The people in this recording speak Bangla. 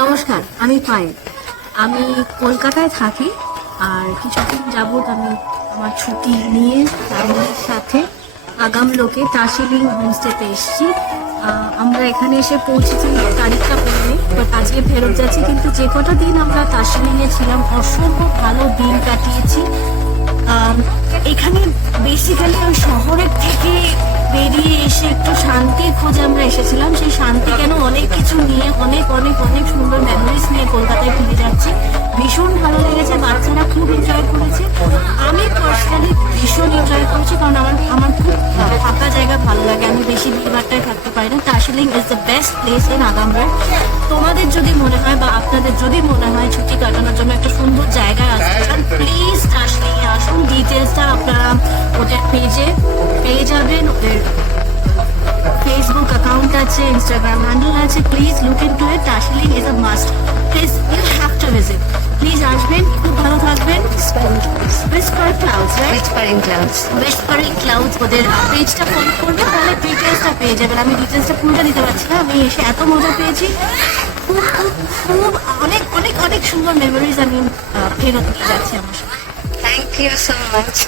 নমস্কার, আমি পায়েল। আমি কলকাতায় থাকি। আর কিছুদিন যাবৎ আমি আমার ছুটি নিয়ে ফ্যামিলির সাথে আগামলোকে দার্জিলিং হোমস্টেতে এসেছি। আমরা এখানে এসে পৌঁছেছি তারিখটা পড়ে, বাট আজকে ফেরত যাচ্ছি। কিন্তু যে কটা দিন আমরা দার্জিলিংয়ে ছিলাম, অসম্ভব ভালো দিন কাটিয়েছি। এখানে বেসিক্যালি ওই শহরের থেকে বেরিয়ে এসে একটু শান্তির খোঁজে আমরা এসেছিলাম। সেই শান্তি কেন অনেক কিছু নিয়ে অনেক অনেক অনেক সুন্দর মেমোরিজ নিয়ে কলকাতায় ফিরে যাচ্ছি। ভীষণ ভালো লেগেছে, বাচ্চারা খুব এনজয় করেছে। আমি পার্সোনালি ভীষণ এনজয় করেছি, কারণ আমার খুব ফাঁকা জায়গা ভালো লাগে। আমি বেশি ভিড়ভাট্টায় থাকতে পারি না। Darjeeling is the best place in আগামবাগ। তোমাদের যদি মনে হয় বা আপনাদের যদি মনে হয় ছুটি কাটানোর জন্য একটা সুন্দর জায়গায় আসতে চান, প্লিজ দার্জিলিংয়ে আসুন। ডিটেলসটা আপনারা ওদের পেজে পেয়ে যাবেন। ওদের ফেসবুক অ্যাকাউন্ট আছে, ইনস্টাগ্রাম হ্যান্ডেল আছে। Please look into it. Darjeeling is a must. Please you have to visit. Please আসবেন, খুব ভালো থাকবেন। Whispering Clouds, right? Whispering Clouds ওদের পেজটা ফলো করবেন, তাহলে ডিটেলসটা পেয়ে যাবেন। আমি ডিটেলসটা পুরোটা দিতে পারছি না। আমি এসে এত মজা পেয়েছি। খুব খুব খুব অনেক অনেক অনেক সুন্দর মেমোরিজ আমি ফেরত নিয়ে যাচ্ছি আমার সাথে। Thank you so much.